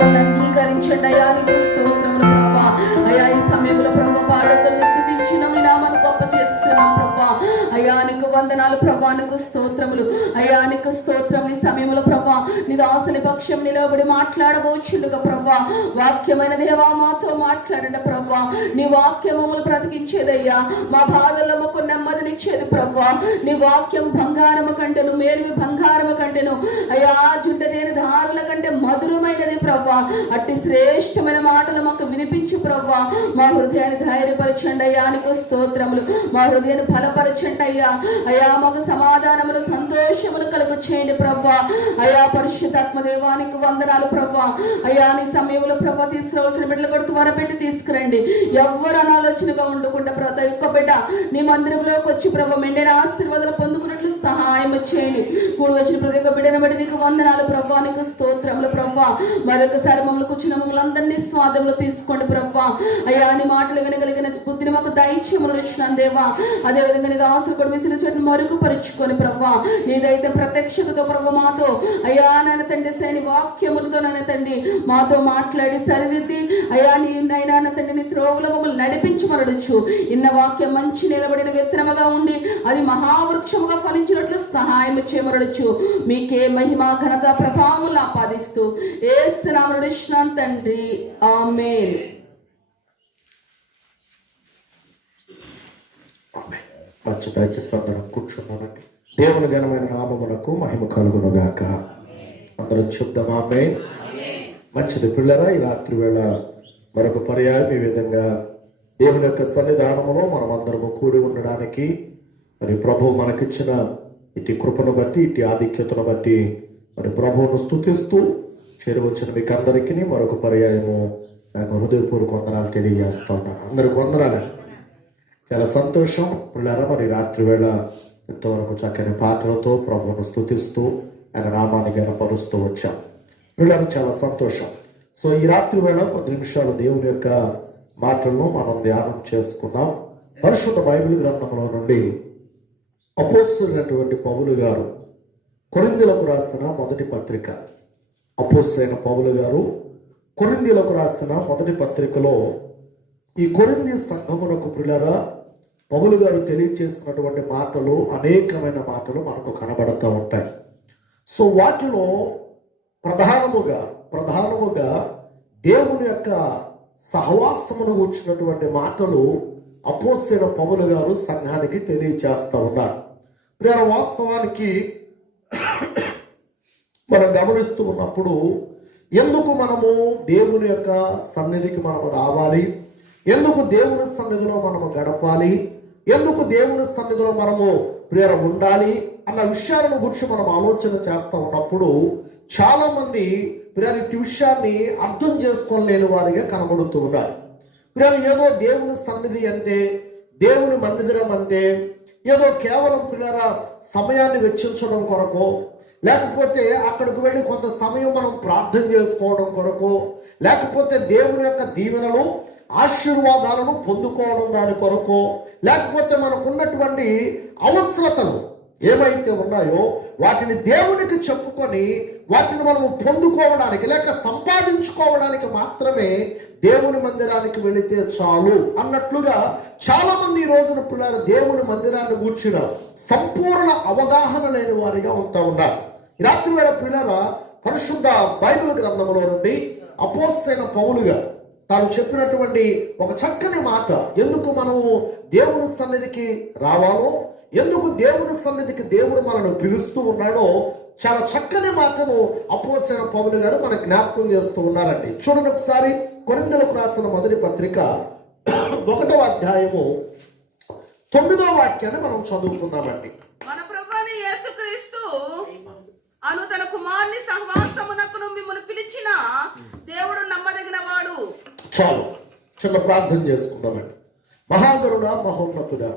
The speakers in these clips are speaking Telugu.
మమ్మల్ని అంగీకరించండి అయ్యా. నీకు స్తోత్రములు ప్రభా. అయ్యా ఈ సమయంలో ప్రభా పాడుతున్న స్థుతించిన మీ నామాన్ని గొప్ప చేస్తున్నాం ప్రభా. అయ్యా నీకు వందనాలు ప్రభా. నీకు స్తోత్రములు అయ్యా. నీకు స్తోత్రం. ఈ సమయంలో ప్రభా నీ దాసుని పక్షం నిలబడి మాట్లాడబోచుండుగా ప్రభా. వాక్యమైన దేవా మాతో మాట్లాడండి ప్రభా. నీ వాక్యం మమ్మల్ని బ్రతికించేదయ్యా. మా బాధల్లో మాకు నెమ్మదినిచ్చేది ప్రభా. నీ వాక్యం బంగారము కంటేను, మేలిమి బంగారము కంటేను అయ్యా, జుండదేని ధారుల కంటే మధురమైనది ప్రభా. అట్టి శ్రేష్టమైన మాటలు మాకు వినిపించు ప్రభా. మా హృదయాన్ని ధైర్యపరచండి అయ్యా. నీకు స్తోత్రములు. మా హృదయాన్ని బలపరచండి అయ్యా. అయ్యా మాకు సమాధానములు సంతోషములు కలుగు చేయండి ప్రభా. అయ్యా పరిశుద్ధాత్మ దేవానికి వందనాలు ప్రభా. అయ్యా నీ సమయంలో ప్రభా తీసుకురావాల్సిన బిడ్డలు కూడా త్వరపెట్టి తీసుకురండి. ఎవరు అనాలోచనగా ఉండకుండా ప్రతి ఒక్క బిడ్డ నీ మందిరంలోకి వచ్చి ప్రభా మెండైన ఆశీర్వాదాలు పొందుకున్నట్లు సహాయం చేయండి. కూడి వచ్చిన ప్రతి ఒక్క బిడ్డను బట్టి నీకు వందనాలు ప్రభా. నీకు స్తోత్రములు ప్రభా. మరొకసారి మమ్మల్ని కూర్చున్న మమ్మల్ని అందరినీ స్వాదంలో తీసుకోండి ప్రభా. అయ్యా నీ మాటలు వినగలిగిన బుద్ధిని మాకు దయచేయమని వచ్చినాను దేవా. అదేవిధంగా నీ దాసులు కూడా విసిన చోటు మరుగుపరుచుకొని ప్రభా నీదైతే ప్రత్యక్షతతో ప్రభా మాతో అయ్యా నాయన తండ్రి సేని వాక్యములతో నాయన తండ్రి మాతో మాట్లాడి సరిదిద్ది అయ్యా నీ నైనా తండ్రి నీ త్రోవులో మమ్మల్ని నడిపించమనడుచు. ఇన్న వాక్యం మంచి నిలబడిన విత్తనముగా ఉండి అది మహావృక్షముగా ఫలించినట్లు సహాయం చేయమనడుచు. మీకే మహిమ ఘనత ప్రభావములు ఆపాదిస్తూ యేసు నామమున నడుచున్నాను తండ్రి. ఆమేన్. మంచి దయచేసి అందరం కూర్చున్నామండి. దేవుని ఘనమైన నామమునకు మహిమ కలుగునుగాక. అందరం చెప్దాం ఆమేన్. మంచిది పిల్లరా, ఈ రాత్రి వేళ మరొక పర్యాయం ఈ విధంగా దేవుని యొక్క సన్నిధానములో మనం అందరము కూడి ఉండడానికి మరి ప్రభువు మనకిచ్చిన ఇటు కృపను బట్టి, ఇటు ఆధిక్యతను బట్టి మరి ప్రభువును స్తుతిస్తూ చేరువచ్చిన మీకు అందరికీ మరొక పర్యాయము నాకు హృదయపూర్వక వందనాలు తెలియజేస్తా ఉన్నాను. అందరికి వందనాలు. చాలా సంతోషం పిల్లరా. మరి రాత్రి వేళ ఇంతవరకు చక్కని పాటలతో ప్రభువును స్తుతిస్తూ ఆయన నామాన్ని గణపరుస్తూ వచ్చాం పిల్లలు. చాలా సంతోషం. సో ఈ రాత్రి వేళ 10 నిమిషాలు దేవుని యొక్క మాటలను మనం ధ్యానం చేసుకున్నాం. పరిశుద్ధ బైబిల్ గ్రంథంలో నుండి అపోస్తలుడైనటువంటి పౌలు గారు కొరింథీయులకు రాసిన మొదటి పత్రిక. అపోస్తలుడైన పౌలు గారు కొరింథీయులకు రాసిన మొదటి పత్రికలో ఈ కొరింథీ సంఘమునకు ప్రియులారా పౌలు గారు తెలియచేసినటువంటి మాటలు, అనేకమైన మాటలు మనకు కనబడతా ఉంటాయి. సో వాటిలో ప్రధానముగా దేవుని యొక్క సహవాసమును కూర్చున్నటువంటి మాటలు అపోస్తలుడైన పౌలు గారు సంఘానికి తెలియచేస్తూ ఉన్నారు. ప్రియ వాస్తవానికి మనం గమనిస్తూ ఉన్నప్పుడు ఎందుకు మనము దేవుని యొక్క సన్నిధికి మనము రావాలి, ఎందుకు దేవుని సన్నిధిలో మనము గడపాలి, ఎందుకు దేవుని సన్నిధిలో మనము ప్రియ ఉండాలి అన్న విషయాలను గురించి మనం ఆలోచన చేస్తూ ఉన్నప్పుడు చాలా మంది ప్రియారిటీ విషయాన్ని అర్థం చేసుకోలేని వారిగా కనబడుతూ ఉన్నారు. ప్రియారు ఏదో దేవుని సన్నిధి అంటే, దేవుని మందిరం అంటే ఏదో కేవలం ప్రియార సమయాన్ని వెచ్చించడం కొరకు, లేకపోతే అక్కడికి వెళ్ళి కొంత సమయం మనం ప్రార్థన చేసుకోవడం కొరకు, లేకపోతే దేవుని యొక్క దీవెనలు ఆశీర్వాదాలను పొందుకోవడం దాని కొరకు, లేకపోతే మనకున్నటువంటి అవసరతలు ఏమైతే ఉన్నాయో వాటిని దేవునికి చెప్పుకొని వాటిని మనము పొందుకోవడానికి లేక సంపాదించుకోవడానికి మాత్రమే దేవుని మందిరానికి వెళితే చాలు అన్నట్లుగా చాలా మంది ఈ రోజున పిల్లలు దేవుని మందిరాన్ని గూర్చిన సంపూర్ణ అవగాహన లేని వారిగా ఉంటా ఉన్నారు. రాత్రి వేళ పిల్లల పరిశుద్ధ బైబిల్ గ్రంథంలో నుండి అపోస్తలుడైన పౌలు గారు తాను చెప్పినటువంటి ఒక చక్కని మాట, ఎందుకు మనము దేవుని సన్నిధికి రావాలో, ఎందుకు దేవుని సన్నిధికి దేవుడు మనను పిలుస్తూ ఉన్నాడో చాలా చక్కని మాటను అపోస్తలుడైన పౌలు గారు మనకు జ్ఞాపకం చేస్తూ ఉన్నారండి. చూడండి ఒకసారి కొరింథీయులకు రాసిన మొదటి పత్రిక 1వ అధ్యాయము 9వ వాక్యాన్ని మనం చదువుకుందామండి. మన ప్రభువైన యేసుక్రీస్తు అను తన కుమారుని సహవాసమునకును మిమ్మల్ని పిలిచిన దేవుడు నమ్మదగిన వాడు. చాలు, చిన్న ప్రార్థన చేసుకుందామండి. మహాగరుడ, మహోన్నతుడా,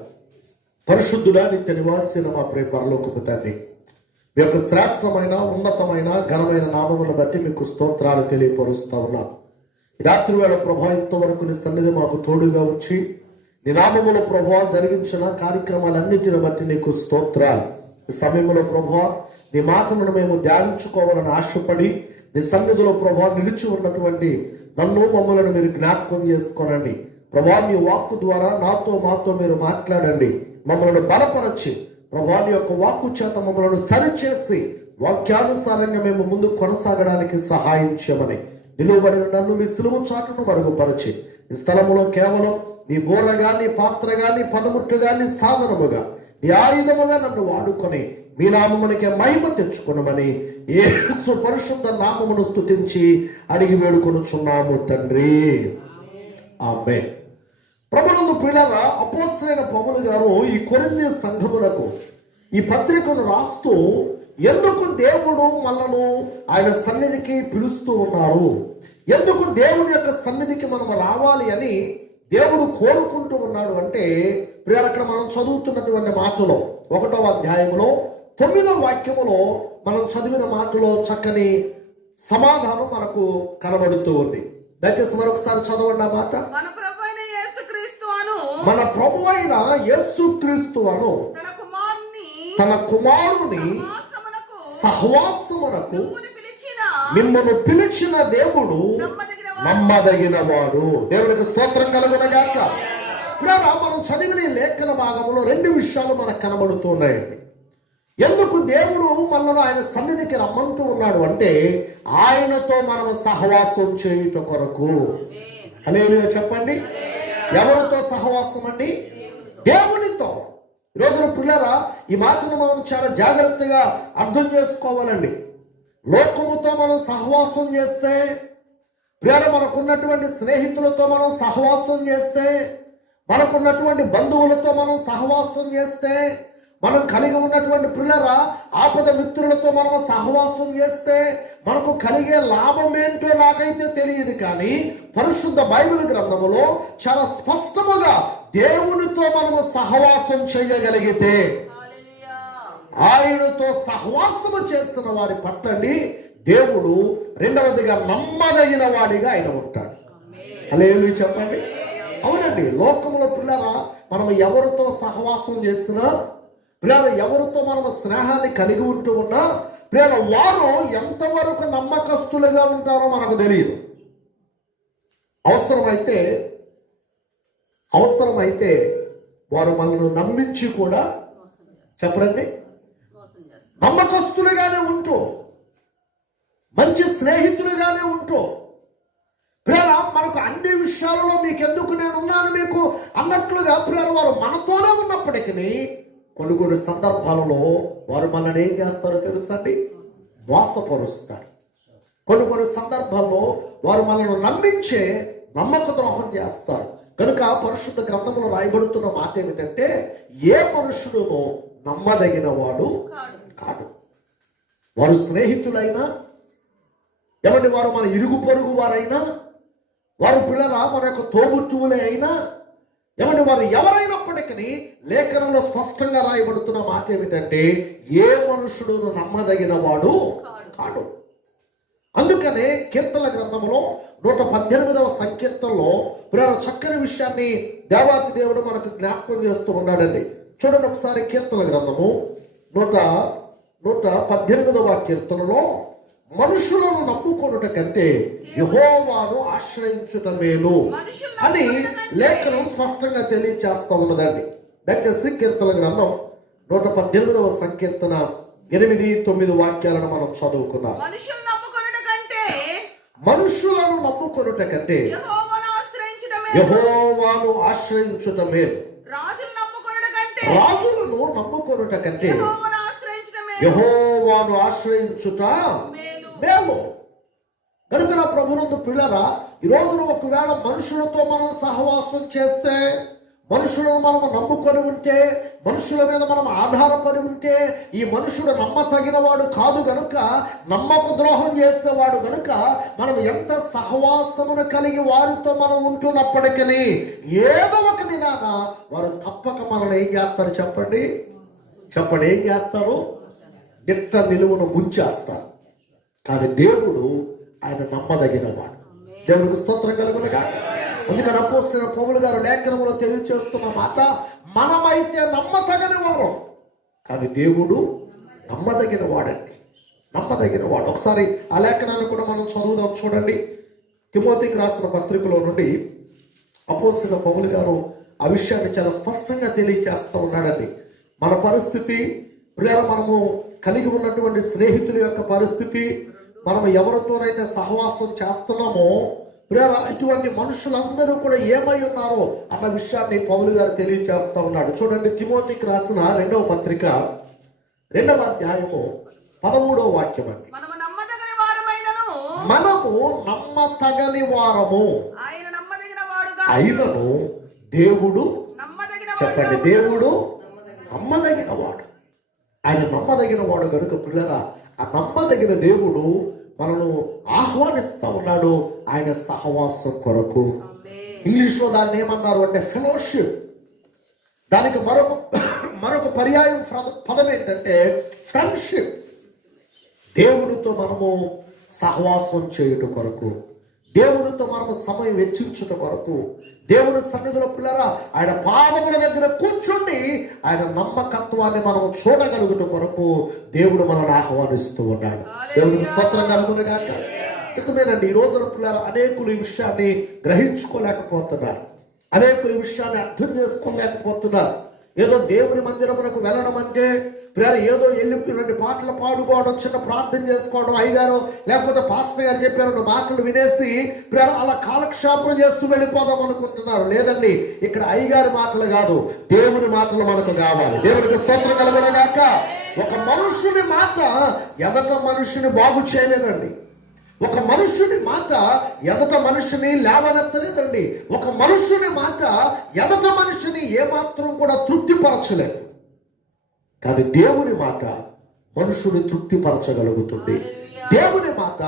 పరిశుద్ధుడా, నిత్య నివాసిన మా ప్రియ పరలోకపు తండ్రి, మీ యొక్క శ్రేష్టమైన ఉన్నతమైన ఘనమైన నామమును బట్టి మీకు స్తోత్రాలు తెలియపరుస్తా ఉన్నాం. రాత్రి వేళ ప్రభా ఇంతవరకు నీ సన్నిధి మాకు తోడుగా వచ్చి నీ నామములో ప్రభా జరిగించిన కార్యక్రమాలన్నిటిని బట్టి నీకు స్తోత్రాలు. ఈ సమయంలో ప్రభా నీ మాటలను మేము ధ్యానించుకోవాలని ఆశపడి నీ సన్నిధిలో ప్రభా నిలిచి ఉన్నటువంటి నన్ను మమ్మల్ని మీరు జ్ఞాపకం చేసుకోనండి ప్రభా. మీ వాక్కు ద్వారా నాతో మాతో మీరు మాట్లాడండి, మమ్మల్ని బలపరచి ప్రభా నీ యొక్క వాక్కు చేత మమ్మల్ని సరిచేసి వాక్యానుసారంగా మేము ముందు కొనసాగడానికి సహాయం చేయమని నిలువబడిన నన్ను మీ సిలువ చాటును మరుగుపరచి ఈ స్థలములో కేవలం నీ బోరగా, నీ పాత్రగా, నీ పదముట్టుగా, నీ సాధనముగా, నీ ఆయుధముగా నన్ను వాడుకొని మీ నామమునికే మహిమ తెచ్చుకునమని యేసు పరిశుద్ధ నామమును స్తుతించి అడిగి వేడుకొనుచున్నాము తండ్రి, ఆమేన్. ప్రభునందు ప్రియులారా, అపోస్తలుడైన పౌలు గారు ఈ కొరింథీ సంఘములకు ఈ పత్రికను రాస్తూ ఎందుకు దేవుడు మనను ఆయన సన్నిధికి పిలుస్తూ ఉన్నారు, ఎందుకు దేవుని యొక్క సన్నిధికి మనం రావాలి అని దేవుడు కోరుకుంటూ ఉన్నాడు అంటే ప్రియులారా, అక్కడ మనం చదువుతున్నటువంటి మాటలో 1వ అధ్యాయంలో 9వ వాక్యములో మనం చదివిన మాటలో చక్కని సమాధానం మనకు కనబడుతూ ఉంది. దయచేసి మరొకసారి చదవండి ఆ మాట. మన ప్రభు అయిన యేసుక్రీస్తు అను తన కుమారుని సహవాసమునకు మిమ్మల్ని పిలిచిన దేవుడు నమ్మదగిన వాడు. దేవుడికి స్తోత్రం కలుగునగాక. ప్రియులారా, మనం చదివిన ఈ లేఖన భాగంలో 2 విషయాలు మనకు కనబడుతున్నాయండి. ఎందుకు దేవుడు మనల్ని ఆయన సన్నిధికి రమ్మంటూ ఉన్నాడు అంటే ఆయనతో మనం సహవాసం చేయుట కొరకు. హల్లెలూయా చెప్పండి. ఎవరితో సహవాసం అండి? దేవునితో. ఈరోజున పిల్లరా, ఈ మాటను మనం చాలా జాగ్రత్తగా అర్థం చేసుకోవాలండి. లోకముతో మనం సహవాసం చేస్తే, ప్రియులారా, మనకున్నటువంటి స్నేహితులతో మనం సహవాసం చేస్తే, మనకున్నటువంటి బంధువులతో మనం సహవాసం చేస్తే, మనం కలిగి ఉన్నటువంటి ప్రియులారా ఆపద మిత్రులతో మనం సహవాసం చేస్తే మనకు కలిగే లాభం ఏంటో నాకైతే తెలియదు, కానీ పరిశుద్ధ బైబిల్ గ్రంథములో చాలా స్పష్టముగా దేవునితో మనము సహవాసం చేయగలిగితే, ఆయనతో సహవాసము చేసిన వారి పట్లండి దేవుడు రెండవదిగా నమ్మదగిన వాడిగా ఆయన ఉంటాడు. హల్లెలూయా చెప్పండి. అవునండి, లోకములో పిల్లరా మనం ఎవరితో సహవాసం చేసినా, ప్రియులారా ఎవరితో మనం స్నేహాన్ని కలిగి ఉంటూ ఉన్నా, ప్రియులారా వారు ఎంతవరకు నమ్మకస్తులుగా ఉంటారో మనకు తెలియదు. అవసరమైతే వారు మనల్ని నమ్మించి కూడా చెప్పరండి నమ్మకస్తులుగానే ఉంటూ, మంచి స్నేహితులుగానే ఉంటూ, ప్రియులారా మనకు అన్ని విషయాలలో మీకెందుకు నేనున్నాను మీకు అన్నట్లుగా ప్రియులారా వారు మనతోనే ఉన్నప్పటికీ కొన్ని సందర్భాలలో వారు మనల్ని ఏం చేస్తారో తెలుసండి? మోసపరుస్తారు. కొన్ని సందర్భాల్లో వారు మనల్ని నమ్మించే నమ్మక ద్రోహం చేస్తారు. కనుక పరిశుద్ధ గ్రంథంలో రాయబడుతున్న మాట ఏమిటంటే ఏ మనుషుడునో నమ్మదగిన వాడు కాడు. వారు స్నేహితులైనా, ఏమంటే వారు మన ఇరుగు పొరుగు వారైనా, వారు పిల్లల మన యొక్క తోబుట్టువులే అయినా, ఏమంటే వారు ఎవరైనప్పటికీ లేఖనంలో స్పష్టంగా రాయబడుతున్న మాట ఏమిటంటే ఏ మనుషుడు నమ్మదగిన వాడు కాడు. అందుకనే కీర్తన గ్రంథంలో 118వ సంకీర్తనలో ప్రియులారా చక్కని విషయాన్ని దేవాతి దేవుడు మనకు జ్ఞాపకం చేస్తూ ఉన్నాడండి. చూడండి ఒకసారి కీర్తన గ్రంథము 118వ కీర్తనలో మనుషులను నమ్ముకొనుట కంటే యెహోవాను ఆశ్రయించుట మేలు అని లేఖనం స్పష్టంగా తెలియచేస్తూ ఉన్నదండి. దయచేసి కీర్తన గ్రంథం 118వ సంకీర్తన 8-9 వాక్యాలను మనం చదువుకుందాం. మనుషులను నమ్ముకొనుట కంటే యెహోవాను ఆశ్రయించుట మేలు. రాజులను నమ్ముకొనుట కంటే యెహోవాను ఆశ్రయించుట మేలు. కనుక నా ప్రభునందు పిల్లరా, ఈ రోజున ఒకవేళ మనుషులతో మనం సహవాసం చేస్తే, మనుషులను మనం నమ్ముకొని ఉంటే, మనుషుల మీద మనం ఆధారపడి ఉంటే, ఈ మనుషుడు నమ్మతగిన వాడు కాదు గనుక, నమ్మక ద్రోహం చేసేవాడు గనుక, మనం ఎంత సహవాసమును కలిగి వారితో మనం ఉంటున్నప్పటికీ ఏదో ఒక దినాన వారు తప్పక మనల్ని ఏం చేస్తారు చెప్పండి? ఏం చేస్తారు? నిట్ట నిలువును ముంచేస్తారు. కానీ దేవుడు ఆయన నమ్మదగిన వాడు. దేవునికి స్తోత్రం కలుగునుగాక. అందుకని అపోస్తలుడైన పౌలు గారు లేఖనములో తెలియచేస్తున్న మాట, మనమైతే నమ్మతగిన వారు, కానీ దేవుడు నమ్మదగిన వాడండి. నమ్మదగిన వాడు. ఒకసారి ఆ లేఖనాన్ని కూడా మనం చదువుదాం. చూడండి, తిమోతికి రాసిన పత్రికలో నుండి అపోస్తలుడైన పౌలు గారు ఆ విషయాన్ని చాలా స్పష్టంగా తెలియజేస్తూ ఉన్నాడండి. మన పరిస్థితి, మనము కలిగి ఉన్నటువంటి స్నేహితుల యొక్క పరిస్థితి, మనము ఎవరితోనైతే సహవాసం చేస్తున్నామో ఇటువంటి మనుషులందరూ కూడా ఏమై ఉన్నారో అన్న విషయాన్ని పౌలు గారు తెలియజేస్తూ ఉన్నాడు. చూడండి, తిమోతికి రాసిన 2వ పత్రిక 2వ అధ్యాయము 13వ వాక్యం అండి. మనము నమ్మదగిన వారమైనను అయినను దేవుడు, చెప్పండి, దేవుడు నమ్మదగిన వాడు. ఆయన నమ్మదగిన వాడు కనుక పిల్లరా, ఆ నమ్మదగిన దేవుడు మనను ఆహ్వానిస్తా ఉన్నాడు ఆయన సహవాసం కొరకు. ఇంగ్లీష్లో దాన్ని ఏమన్నారు అంటే ఫెలోషిప్. దానికి మరొక పర్యాయం పదం ఏంటంటే ఫ్రెండ్షిప్. దేవునితో మనము సహవాసం చేయుట కొరకు, దేవునితో మనము సమయం వెచ్చించుట కొరకు, దేవుని సన్నిధిలో పిల్లరా ఆయన పాదముల దగ్గర కూర్చుండి ఆయన నమ్మకత్వాన్ని మనం చూడగలుగుట కొరకు దేవుడు మనల్ని ఆహ్వానిస్తూ ఉన్నాడు. దేవునికి స్తోత్రం కలుగును గాక. నిజమేనండి, ఈ రోజున పిల్లరా అనేకులు ఈ విషయాన్ని గ్రహించుకోలేకపోతున్నారు, అనేకులు ఈ విషయాన్ని అర్థం చేసుకోలేకపోతున్నారు. ఏదో దేవుని మందిరమునకు వెళ్ళడం అంటే ఏదో వెళ్ళి 2 పాటలు పాడుకోవడం, చిన్న ప్రార్థన చేసుకోవడం, అయ్యగారు లేకపోతే పాస్టర్ గారు చెప్పారు మాటలు వినేసి అలా కాలక్షేపం చేస్తూ వెళ్ళిపోదాం అనుకుంటున్నారు. లేదండి, ఇక్కడ అయ్యగారి మాటలు కాదు, దేవుని మాటలు మనకు కావాలి. దేవునికి స్తోత్రం కలుగునుగాక. ఒక మనుషుని మాట ఎదట మనుషుని బాగు చేయలేదండి. ఒక మనుషుని మాట ఎదట మనుషుని లేవనెత్తలేదండి. ఒక మనుషుని మాట ఎదట మనుషుని ఏమాత్రం కూడా తృప్తిపరచలేదు. కానీ దేవుని మాట మనుషుని తృప్తిపరచగలుగుతుంది. దేవుని మాట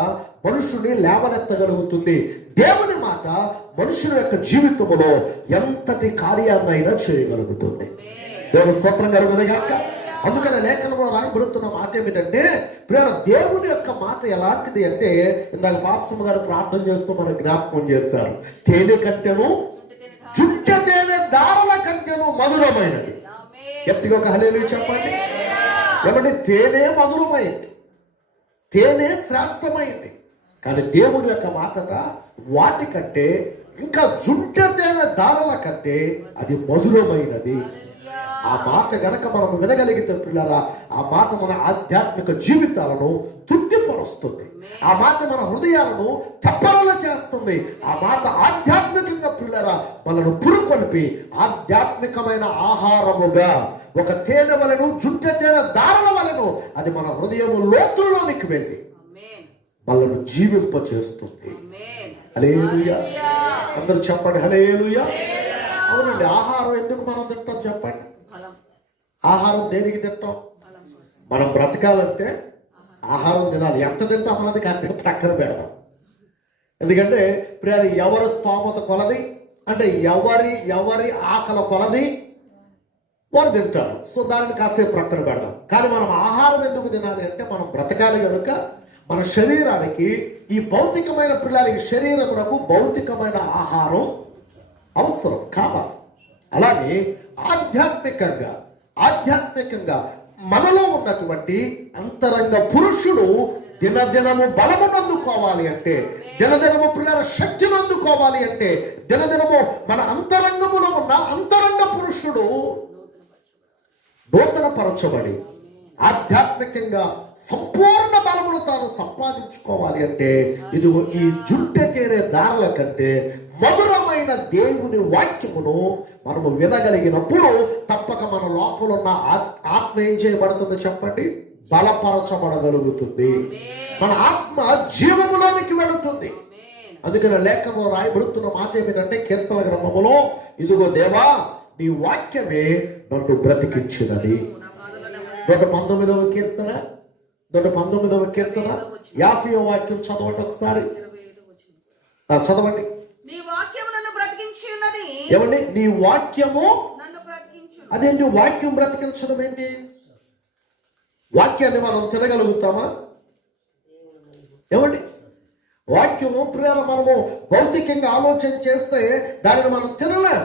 మనుషుని లేవనెత్తగలుగుతుంది. దేవుని మాట మనుషుని యొక్క జీవితంలో ఎంతటి కార్యాన్నైనా చేయగలుగుతుంది. దేవుని స్తోత్రం కలుగునుగాక. అందుకని లేఖనంలో రాయబడుతున్న మాట ఏమిటంటే దేవుని యొక్క మాట ఎలాంటిది అంటే, ఇందాక పాస్టర్ గారు ప్రార్థన చేస్తూ మనం జ్ఞాపకం చేశారు, తేనె కంటెను జుట్ట తేనె దారుల కంటెను మధురమైనది. గట్టిగా ఒక హల్లెలూయా చెప్పండి. ఏమంటే తేనె మధురమైంది, తేనె శ్రేష్టమైంది. కానీ దేవుని యొక్క మాటట వాటికంటే ఇంకా జుట్ట తేనె దారుల కంటే అది మధురమైనది. ఆ మాట గనక మనం వినగలిగితే పిల్లరా, ఆ మాట మన ఆధ్యాత్మిక జీవితాలను తృప్తిపరుస్తుంది. ఆ మాట మన హృదయాలను తప్పరలు చేస్తుంది. ఆ మాట ఆధ్యాత్మికంగా పిల్లరా మనను పురుకొల్పి ఆధ్యాత్మికమైన ఆహారముగా ఒక తేనె వలెను జుట్ట తేనె దారుల వలెను అది మన హృదయము లోతుల్లోనికి వెళ్ళి మనను జీవింప చేస్తుంది. హల్లెలూయా. అందరూ చెప్పండి హల్లెలూయా. అవునండి, ఆహారం ఎందుకు మనం తింటాం చెప్పండి? ఆహారం దేనికి తింటాం? మనం బ్రతకాలంటే ఆహారం తినాలి. ఎంత తింటాం అన్నది కాసేపు ప్రక్కన పెడదాం. ఎందుకంటే ఎవరి స్తోమత కొలది, అంటే ఎవరి ఆకలి కొలది వారు తింటారు. సో దానిని కాసేపు ప్రక్కన పెడదాం. కానీ మనం ఆహారం ఎందుకు తినాలి అంటే మనం బ్రతకాలి కనుక మన శరీరానికి, ఈ భౌతికమైన పిల్లలకి శరీరమునకు భౌతికమైన ఆహారం అవసరం కావాలి. అలాగే ఆధ్యాత్మికంగా మనలో ఉన్నటువంటి అంతరంగ పురుషుడు దినదినము బలమును అందుకోవాలి అంటే, దినదినము పిల్లల శక్తిని అందుకోవాలి అంటే, దినదినము మన అంతరంగములో ఉన్న అంతరంగ పురుషుడు నూతనపరచబడి ఆధ్యాత్మికంగా సంపూర్ణ బలమును తాను సంపాదించుకోవాలి అంటే, ఇదిగో ఈ జుట్ట తేనె దారుల కంటే మధురమైన దేవుని వాక్యమును మనము వినగలిగినప్పుడు తప్పక మన లోపల ఉన్న ఆత్మ ఏం చేయబడుతుంది చెప్పండి? బలపరచబడగలుగుతుంది. మన ఆత్మ జీవములోనికి వెళుతుంది. అందుకని లేఖలో రాయబడుతున్న మాట ఏమిటంటే, కీర్తన గ్రంథములో, ఇదిగో దేవా నీ వాక్యమే నన్ను బ్రతికించినది. 119వ కీర్తన 50వ వాక్యం చదవండి ఒకసారి. చదవండి. ఏమండి? నీ వాక్యము, అదేంటి వాక్యం బ్రతికించడం ఏంటి? వాక్యాన్ని మనం తినగలుగుతామా? ఏమండి? వాక్యము ప్రేరణ మనము భౌతికంగా ఆలోచన చేస్తే దానిని మనం తినలేం.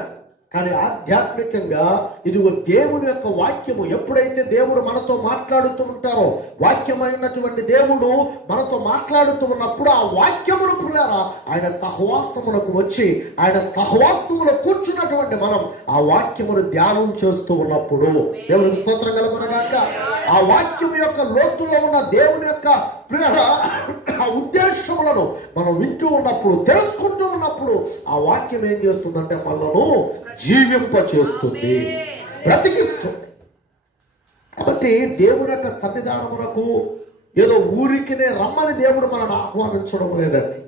కానీ ఆధ్యాత్మికంగా ఇదిగో దేవుని యొక్క వాక్యము, ఎప్పుడైతే దేవుడు మనతో మాట్లాడుతూ ఉంటారో, వాక్యమైనటువంటి దేవుడు మనతో మాట్లాడుతూ ఉన్నప్పుడు ఆ వాక్యమును పిల్లారా ఆయన సహవాసములకు వచ్చి ఆయన సహవాసములో కూర్చున్నటువంటి మనం ఆ వాక్యమును ధ్యానం చేస్తూ ఉన్నప్పుడు దేవునికి స్తోత్రం కలుగునగాక. ఆ వాక్యము యొక్క లోతుల్లో ఉన్న దేవుని యొక్క ఆ ఉద్దేశములను మనం వింటూ ఉన్నప్పుడు, తెలుసుకుంటూ ఉన్నప్పుడు ఆ వాక్యం ఏం చేస్తుందంటే మనను జీవింప చేస్తుంది, బ్రతికిస్తుంది. కాబట్టి దేవుని యొక్క సన్నిధానమునకు ఏదో ఊరికినే రమ్మని దేవుడు మనల్ని ఆహ్వానించడం లేదండి.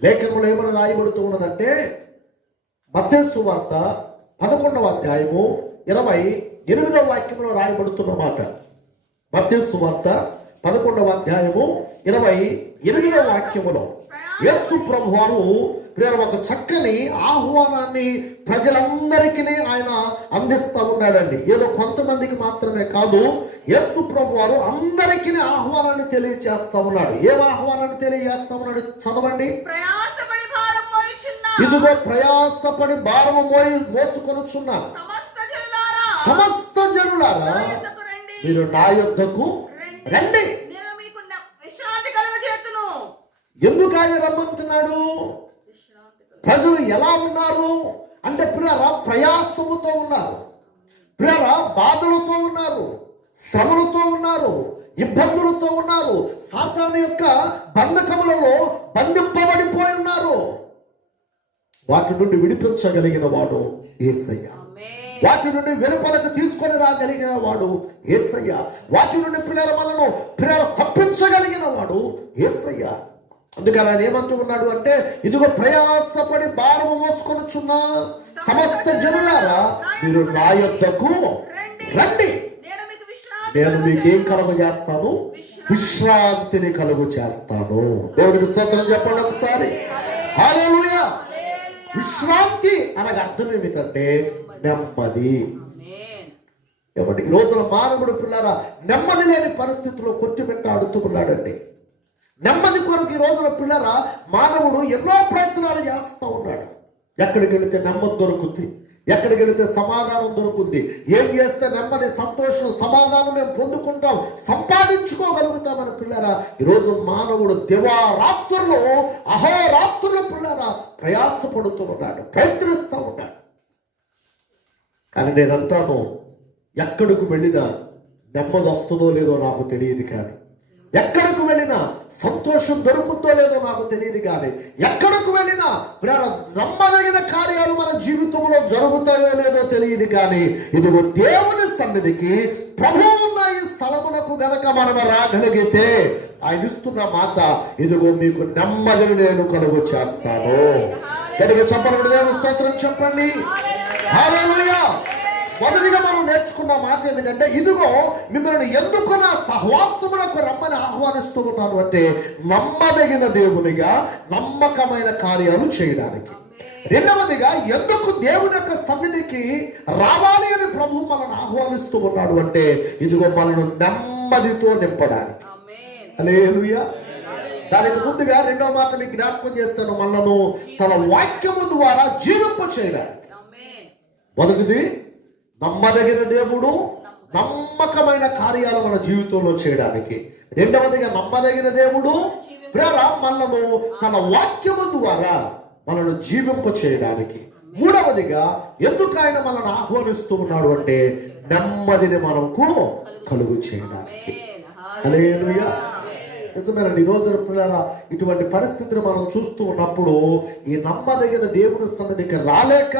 లేఖనములు ఏమని రాయబడుతూ ఉన్నదంటే మత్తయి సువార్త 11వ అధ్యాయము 28వ వాక్యంలో రాయబడుతున్న మాట. మత్తయి సువార్త 11వ అధ్యాయము 28వ వాక్యములో యేసు ప్రభువారు ఒక చక్కని ఆహ్వానాన్ని ప్రజలందరికీ ఆయన అందిస్తా ఉన్నాడండి. ఏదో కొంతమందికి మాత్రమే కాదు, యేసు ప్రభువారు అందరికీ ఆహ్వానాన్ని తెలియజేస్తా ఉన్నాడు. ఏం ఆహ్వానాన్ని తెలియజేస్తా ఉన్నాడు? చదవండి. ఇదిగో ప్రయాసపడి భారము మోసుకొనుచున్న సమస్త జనులారా మీరు నా యొద్దకు రండి. ఎందుకు ఆయన రమ్మంటున్నాడు? ప్రజలు ఎలా ఉన్నారు అంటే ప్రియరా ప్రయాసముతో ఉన్నారు, ప్రియరా బాధలతో ఉన్నారు, శ్రమలతో ఉన్నారు, ఇబ్బందులతో ఉన్నారు, సాతాను యొక్క బంధకములలో బంధింపబడిపోయి ఉన్నారు. వాటి నుండి విడిపించగలిగిన వాడు యేసయ్య. వాటి నుండి వెలుపలకు తీసుకొని రాగలిగిన వాడు యేసయ్య. వాటి నుండి మనను తప్పించగలిగిన వాడు యేసయ్య. అందుకని ఆయన ఏమంటూ ఉన్నాడు అంటే ఇదిగో ప్రయాసపడి భారము మోసుకొనుచున్న సమస్త జనులారా మీరు నా యొద్దకు రండి, నేను మీకేం కలుగు చేస్తాను? విశ్రాంతిని కలుగు చేస్తాను. దేవునికి స్తోత్రం చెప్పండి ఒకసారి. హల్లెలూయా. విశ్రాంతి అనగా అర్థం ఏమిటంటే నెమ్మది. ఏమంటే ఈ రోజున మానవుడు పిల్లారా నెమ్మది లేని పరిస్థితుల్లో కొట్టిపెట్టాడుతూ ఉన్నాడండి. నెమ్మది కొరకు ఈ రోజున పిల్లరా మానవుడు ఎన్నో ప్రయత్నాలు చేస్తూ ఉన్నాడు. ఎక్కడికి వెళితే నెమ్మది దొరుకుతుంది, ఎక్కడికి వెళితే సమాధానం దొరుకుతుంది, ఏం చేస్తే నెమ్మది, సంతోషం, సమాధానం మేము పొందుకుంటాం, సంపాదించుకోగలుగుతామని పిల్లరా ఈరోజు మానవుడు దివారాత్రులు అహోరాత్రులు పిల్లరా ప్రయాసపడుతూ ఉన్నాడు, ప్రయత్నిస్తూ ఉన్నాడు. కానీ నేను అంటాను, ఎక్కడికి వెళ్ళినా నెమ్మది వస్తుందో లేదో నాకు తెలియదు, కానీ ఎక్కడికి వెళ్ళినా సంతోషం దొరుకుతుందో లేదో నాకు తెలియదు, కానీ ఎక్కడికి వెళ్ళినా నమ్మదగిన కార్యాలు మన జీవితంలో జరుగుతాయో లేదో తెలియదు, కానీ ఇదిగో దేవుని సన్నిధికి ప్రభువు ఉన్న ఈ స్థలమునకు గనక మనం రాగలిగితే ఆయన ఇస్తున్న మాట ఇదిగో మీకు నెమ్మదిని నేను కలుగు చేస్తాను. గట్టిగా చెప్పండి, దేవుని స్తోత్రం చెప్పండి. హల్లెలూయా. మొదటిగా మనం నేర్చుకున్న మాట ఏమిటంటే ఇదిగో మిమ్మల్ని ఎందుకు నా సహవాసములకు రమ్మని ఆహ్వానిస్తూ ఉన్నాను అంటే నమ్మదగిన దేవునిగా నమ్మకమైన కార్యాలు చేయడానికి. రెండవదిగా ఎందుకు దేవుని యొక్క సన్నిధికి రావాలి అని ప్రభువు మనల్ని ఆహ్వానిస్తూ ఉన్నాడు అంటే ఇదిగో మనల్ని నెమ్మదితో నింపడానికి. హల్లెలూయా. దానికి ముందుగా రెండవ మాట మీకు జ్ఞాపకం చేస్తాను, మనను తన వాక్యము ద్వారా జీవింప చేయడానికి. మొదటిది నమ్మదగిన దేవుడు నమ్మకమైన కార్యాలు మన జీవితంలో చేయడానికి. రెండవదిగా నమ్మదగిన దేవుడు మనను తన వాక్యము ద్వారా మనను జీవింప చేయడానికి. మూడవదిగా ఎందుకు ఆయన మనల్ని ఆహ్వానిస్తూ ఉన్నాడు అంటే నెమ్మదిని మనకు కలుగు చేయడానికి. హల్లెలూయా. నిజమేనండి. ఈ రోజున పిల్లరా ఇటువంటి పరిస్థితిని మనం చూస్తూ ఉన్నప్పుడు ఈ నమ్మదగిన దేవుని సన్నిధికి రాలేక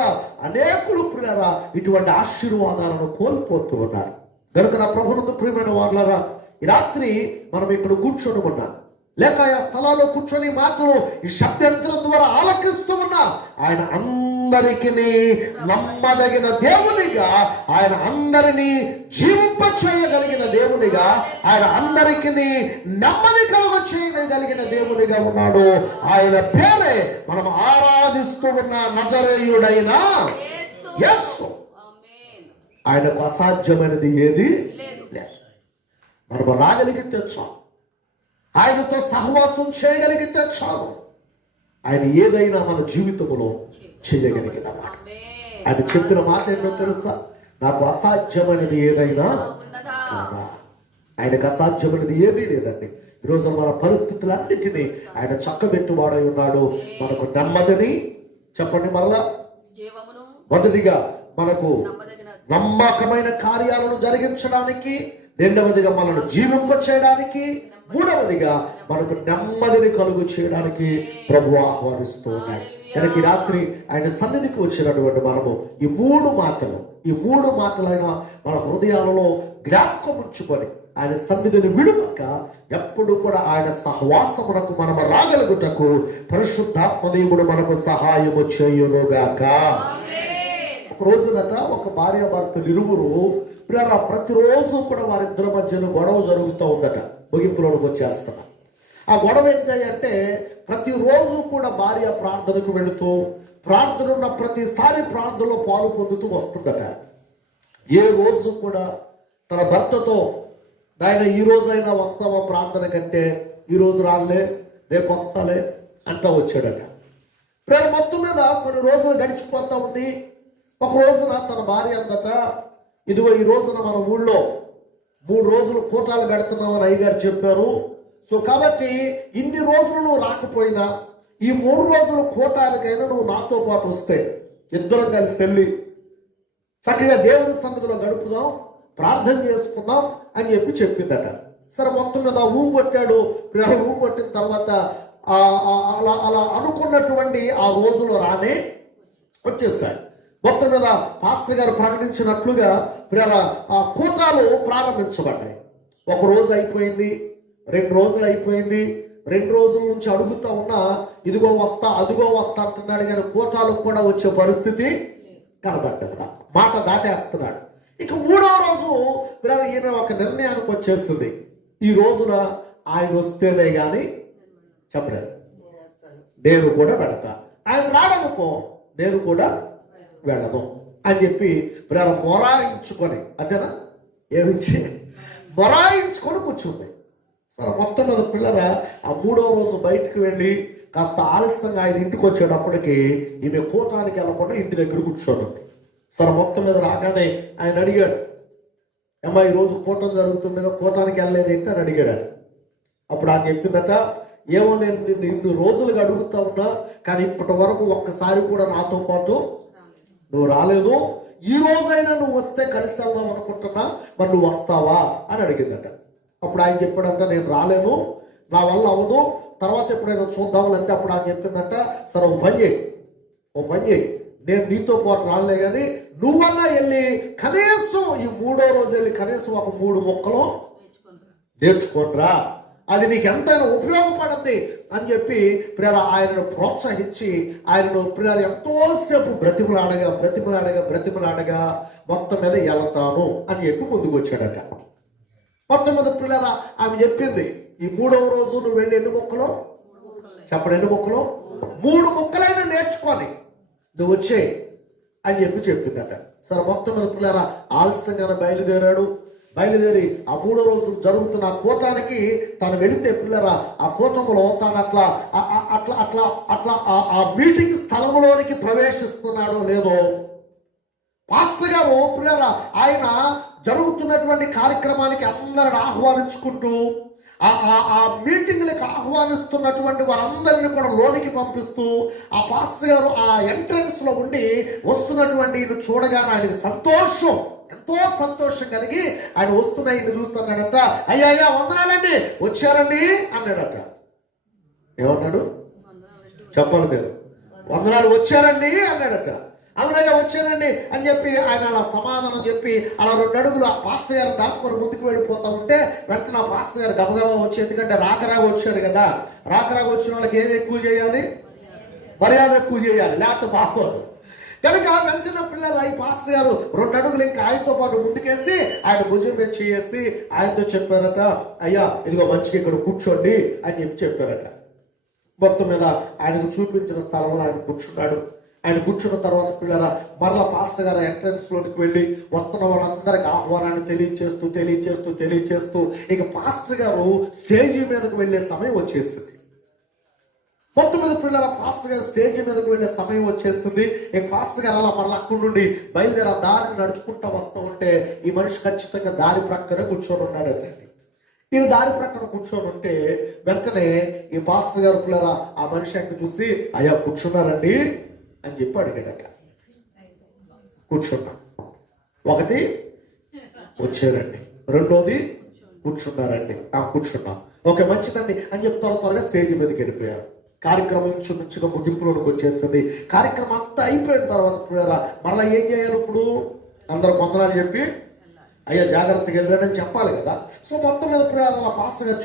అనేకులు పిల్లరా ఇటువంటి ఆశీర్వాదాలను కోల్పోతూ ఉన్నారు. కనుక నా ప్రభునందు ప్రియమైన వాళ్ళరా ఈ రాత్రి మనం ఇక్కడ కూర్చొని ఉన్నాం, లేక ఆ స్థలాల్లో కూర్చొని మాటలు ఈ శబ్దంతరం ద్వారా ఆలకిస్తూ ఉన్నా ఆయన అందరికీ నమ్మదగిన దేవునిగా, ఆయన అందరినీ జీవింప చేయగలిగిన దేవునిగా, ఆయన అందరికీ నెమ్మది కలుగ చేయగలిగిన దేవునిగా ఉన్నాడు. ఆయన పేరే మనం ఆరాధిస్తూ ఉన్న నజరేయుడైన యేసు. ఆయనకు అసాధ్యమైనది ఏది లేదు. మనం రాగలిగితే చాలు, ఆయనతో సహవాసం చేయగలిగితే చాలు, ఆయన ఏదైనా మన జీవితంలో చేయగలిగిన మాట. ఆయన చెప్పిన మాట ఏంటో తెలుసా? నాకు అసాధ్యమైనది ఏదైనా కాదా? ఆయనకు అసాధ్యమైనది ఏదీ లేదండి. ఈరోజు మన పరిస్థితులన్నిటినీ ఆయన చక్కబెట్టువాడై ఉన్నాడు. మనకు నెమ్మదిని, చెప్పండి మరలా, మొదటిగా మనకు నమ్మకమైన కార్యాలను జరిగించడానికి, రెండవదిగా మనల్ని జీవింప చేయడానికి, మూడవదిగా మనకు నెమ్మదిని కలుగు చేయడానికి ప్రభువు ఆహ్వానిస్తూ ఉన్నాడు. కనుక ఈ రాత్రి ఆయన సన్నిధికి వచ్చినటువంటి మనము ఈ మూడు మాటలైన మన హృదయాలలో జ్ఞాపకం ఉంచుకొని ఆయన సన్నిధిని విడువక ఎప్పుడు కూడా ఆయన సహవాసమునకు మనము రాగలుగుటకు పరిశుద్ధాత్మ దేవుడు మనకు సహాయము చేయునుగాక. ఒక రోజునట ఒక భార్యాభర్తలు ఇరువురు ప్రతిరోజు కూడా వారిద్దరి మధ్యన గొడవ జరుగుతూ ఉందట. ముగింపులోకి వచ్చేస్తున్నా. ఆ గొడవ ఏంటంటే ప్రతిరోజు కూడా భార్య ప్రార్థనకు వెళుతూ, ప్రార్థన ఉన్న ప్రతిసారి ప్రార్థనలో పాలు పొందుతూ వస్తుందట. ఏ రోజు కూడా తన భర్తతో, నాయన ఈ రోజైనా వస్తావా ప్రార్థన కంటే, ఈరోజు రాలే రేపు వస్తాలే అంటా వచ్చాడట. మొత్తం మీద కొన్ని రోజులు గడిచిపోతా ఉంది. ఒక రోజున తన భార్య అందట, ఇదిగో ఈ రోజున మన ఊళ్ళో 3 రోజులు కూటాలు పెడుతున్నామని అయ్యగారు చెప్పారు. సో కాబట్టి ఇన్ని రోజులు నువ్వు రాకపోయినా ఈ 3 రోజులు కూటాలకైనా నువ్వు నాతో పాటు వస్తే ఇద్దరం కలిసి వెళ్ళి చక్కగా దేవుని సన్నిధిలో గడుపుదాం, ప్రార్థన చేసుకుందాం అని చెప్పిందట. సరే మొత్తం మీద ఊము కొట్టాడు. ఊము కొట్టిన తర్వాత అలా అనుకున్నటువంటి ఆ రోజులు రానే వచ్చేసాయి. మొత్తం మీద పాస్టర్ గారు ప్రకటించినట్లుగా ఆ కూటాలు ప్రారంభించబడ్డాయి. 1 రోజు అయిపోయింది, 2 రోజులు అయిపోయింది. 2 రోజుల నుంచి అడుగుతా ఉన్నా ఇదిగో వస్తా అదిగో వస్తా అంటున్నాడు, కానీ కూటాలకు కూడా వచ్చే పరిస్థితి కనబడ్డది. మాట దాటేస్తున్నాడు. ఇక 3వ రోజు ఈయన ఒక నిర్ణయానికి వచ్చేస్తుంది. ఈ రోజున ఆయన వస్తేనే కానీ చెప్పలేదు, నేను కూడా పెడతా, ఆయన రాడనుకో నేను కూడా వెళ్ళదు అని చెప్పి మొరాయించుకొని, అదేనా ఏమిచ్చి మొరాయించుకొని కూర్చుంది. సరే మొత్తం మీద పిల్లరా ఆ 3వ రోజు బయటకు వెళ్ళి కాస్త ఆలస్యంగా ఆయన ఇంటికి వచ్చేటప్పటికి ఈమె కూటానికి వెళ్ళకుండా ఇంటి దగ్గర కూర్చోండి. సరే మొత్తం మీద రాగానే ఆయన అడిగాడు, అమ్మా ఈరోజు కూటం జరుగుతుంది కదా, కూటానికి వెళ్ళలేదు ఏంటి అని అడిగాడు. అప్పుడు ఆయన చెప్పిందట, ఏమో నేను నిన్ను 2 రోజులుగా అడుగుతా ఉన్నా, కానీ ఇప్పటి వరకు ఒక్కసారి కూడా నాతో పాటు నువ్వు రాలేదు. ఈ రోజైనా నువ్వు వస్తే కలిసి వెళ్దాం అనుకుంటున్నా, మరి నువ్వు వస్తావా అని అడిగిందట. అప్పుడు ఆయన చెప్పాడంట, నేను రాలేను, నా వల్ల అవ్వదు, తర్వాత ఎప్పుడైనా చూద్దామని. అప్పుడు ఆయన చెప్పిందంట, సరే ఓ పని చేయి, నేను నీతో పాటు రాలే కానీ నువ్వన్నా వెళ్ళి కనీసం ఈ 3వ రోజు వెళ్ళి కనీసం ఒక 3 ముక్కలు నేర్చుకోనరా, అది నీకు ఎంతైనా ఉపయోగపడుతుంది అని చెప్పి ఆయనను ప్రోత్సహించి ఆయనను ఎంతోసేపు బ్రతిమలాడగా మొత్తం మీద వెళ్తాను అని చెప్పి ముందుకు వచ్చాడట. మొత్తం మీద ఆమె చెప్పింది, ఈ 3వ రోజు నువ్వు వెళ్ళి ఎన్ని ముక్కలు చెప్పండి, ఎన్ని ముక్కలు 3 ముక్కలైనా నేర్చుకొని నువ్వు వచ్చే అని చెప్పిందట. సరే మొత్తం మీద ఆలస్యంగానే బయలుదేరి ఆ 3వ రోజు జరుగుతున్న ఆ కూటానికి తను వెళితే ఆ కూటంలో తాను అట్లా ఆ మీటింగ్ స్థలంలోనికి ప్రవేశిస్తున్నాడో లేదో, పాస్టర్ గారు ఆయన జరుగుతున్నటువంటి కార్యక్రమానికి అందరిని ఆహ్వానించుకుంటూ ఆ మీటింగ్లకు ఆహ్వానిస్తున్నటువంటి వారందరినీ కూడా లోనికి పంపిస్తూ ఆ పాస్టర్ గారు ఆ ఎంట్రన్స్ లో ఉండి వస్తున్నటువంటి ఇది చూడగానే ఆయనకు ఎంతో సంతోషం కలిగి ఆయన వస్తున్న ఇది చూస్తున్నాడట. అయ్యా వందనాలండి వచ్చారండి అన్నాడట. ఏమన్నాడు చెప్పాలి మీరు, వందనాలు వచ్చారండి అన్నాడట. అవునయ్యా వచ్చానండి అని చెప్పి ఆయన అలా సమాధానం చెప్పి అలా 2 అడుగులు ఆ పాస్టర్ గారు దాటుకొని ముందుకు వెళ్ళిపోతా ఉంటే వెంటనే ఆ పాస్టర్ గారు గబగబా వచ్చి, ఎందుకంటే రాకరాగా వచ్చారు కదా, రాకరాగా వచ్చిన వాళ్ళకి ఏమి ఎక్కువ చేయాలి, మర్యాద ఎక్కువ చేయాలి, లేకపోతే బాగోదు. కనుక వెంటనే ఈ పాస్టర్ గారు 2 అడుగులు ఇంకా ఆయనతో పాటు ముందుకేసి ఆయన భుజం మీద చేసి ఆయనతో చెప్పారట, అయ్యా ఇదిగో మంచిగా ఇక్కడ కూర్చోండి అని చెప్పారట. మొత్తం మీద ఆయనకు చూపించిన స్థలంలో ఆయన కూర్చున్నాడు. ఆయన కూర్చున్న తర్వాత మరలా పాస్టర్ గారు ఎంట్రన్స్ లోకి వెళ్ళి వస్తున్న వాళ్ళందరికీ ఆహ్వానాన్ని తెలియచేస్తూ ఇక పాస్టర్ గారు స్టేజీ మీదకు వెళ్ళే సమయం వచ్చేసింది. మొత్తం మీద పిల్లల పాస్టర్ గారు స్టేజ్ మీదకు వెళ్ళే సమయం వచ్చేసింది. ఇక పాస్టర్ గారు అలా మరలా అక్కడి నుండి బయలుదేరి ఆ దారిని నడుచుకుంటూ వస్తూ ఉంటే ఈ మనిషి ఖచ్చితంగా దారి ప్రక్కన కూర్చొని ఉన్నాడటండి. ఈయన దారి ప్రక్కన కూర్చొని ఉంటే వెంటనే ఈ పాస్టర్ గారు పిల్లల ఆ మనిషి అంటే చూసి, అయ్యా కూర్చున్నారండి అని చెప్పి అడిగాడట. కూర్చున్నా. ఒకటి వచ్చారండి, రెండోది కూర్చున్నారండి. కూర్చున్నాం, ఓకే మంచిదండి అని చెప్పి త్వరగా స్టేజ్ మీదకి వెళ్ళిపోయారు. కార్యక్రమం ఇంచుమించుగా ముగింపులోకి వచ్చేస్తుంది. కార్యక్రమం అంతా అయిపోయిన తర్వాత మరలా ఏం చేయాలి? ఇప్పుడు అందరూ వందనాలు చెప్పి అయ్యా జాగ్రత్తగా వెళ్ళాడని చెప్పాలి కదా. సో మొత్తం మీద అలా పాస్టర్ గారు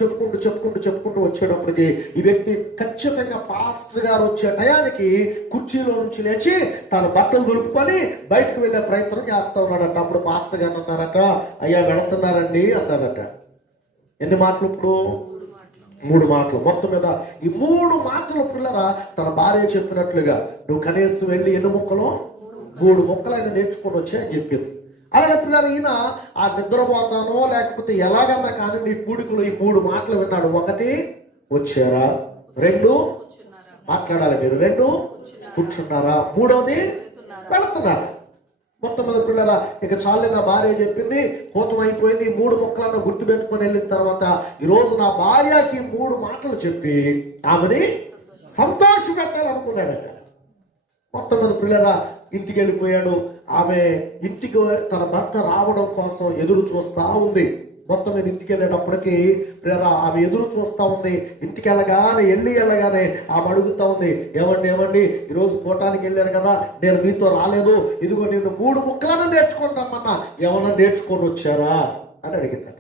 చెప్పుకుంటూ వచ్చేటప్పటికి ఈ వ్యక్తి ఖచ్చితంగా పాస్టర్ గారు వచ్చే టయానికి కుర్చీలో నుంచి లేచి తన బట్టలు దులుపుకొని బయటకు వెళ్ళే ప్రయత్నం చేస్తూ ఉన్నాడట. అప్పుడు పాస్టర్ గారు అన్నారట, అయ్యా వెళుతున్నారండి అన్నారట. ఎన్ని మాటలు ఇప్పుడు? 3 మాటలు. మొత్తం మీద ఈ 3 మాటలు పిల్లరా తన భార్య చెప్పినట్లుగా నువ్వు కనీసం వెళ్ళి ఎన్ని ముక్కలు? 3 ముక్కలు ఆయన నేర్చుకొని వచ్చి అని చెప్పింది. అలాగే పిల్లలు ఈయన ఆ నిద్రపోతానో లేకపోతే ఎలాగన్నా కానీ నీ కూడికలు ఈ 3 మాటలు విన్నాడు. ఒకటి వచ్చారా, 2 మాట్లాడాలి మీరు, 2 కూర్చున్నారా, 3వది వెళుతున్నారా. మొత్తం మీద పిల్లరా ఇక చాలే నా భార్య చెప్పింది, కోతం అయిపోయింది. 3 ముక్కలన్నా గుర్తుపెట్టుకొని వెళ్ళిన తర్వాత ఈరోజు నా భార్యకి 3 మాటలు చెప్పి ఆమెని సంతోష పెట్టాలనుకున్నాడట. మొత్తం మీద పిల్లరా ఇంటికి వెళ్ళిపోయాడు. ఆమె ఇంటికి తన భర్త రావడం కోసం ఎదురు చూస్తూ ఉంది. మొత్తం మీద ఇంటికి వెళ్ళేటప్పటికి పిల్లరా ఆమె ఎదురు చూస్తూ ఉంది. ఇంటికి వెళ్ళగానే ఆమె అడుగుతూ ఉంది, ఏమండి ఈరోజు పోవటానికి వెళ్ళారు కదా, నేను మీతో రాలేదు, ఇదిగో నేను 3 ముక్కలను నేర్చుకొని రమ్మన్నా, ఏమన్నా నేర్చుకొని వచ్చారా అని అడిగిందట.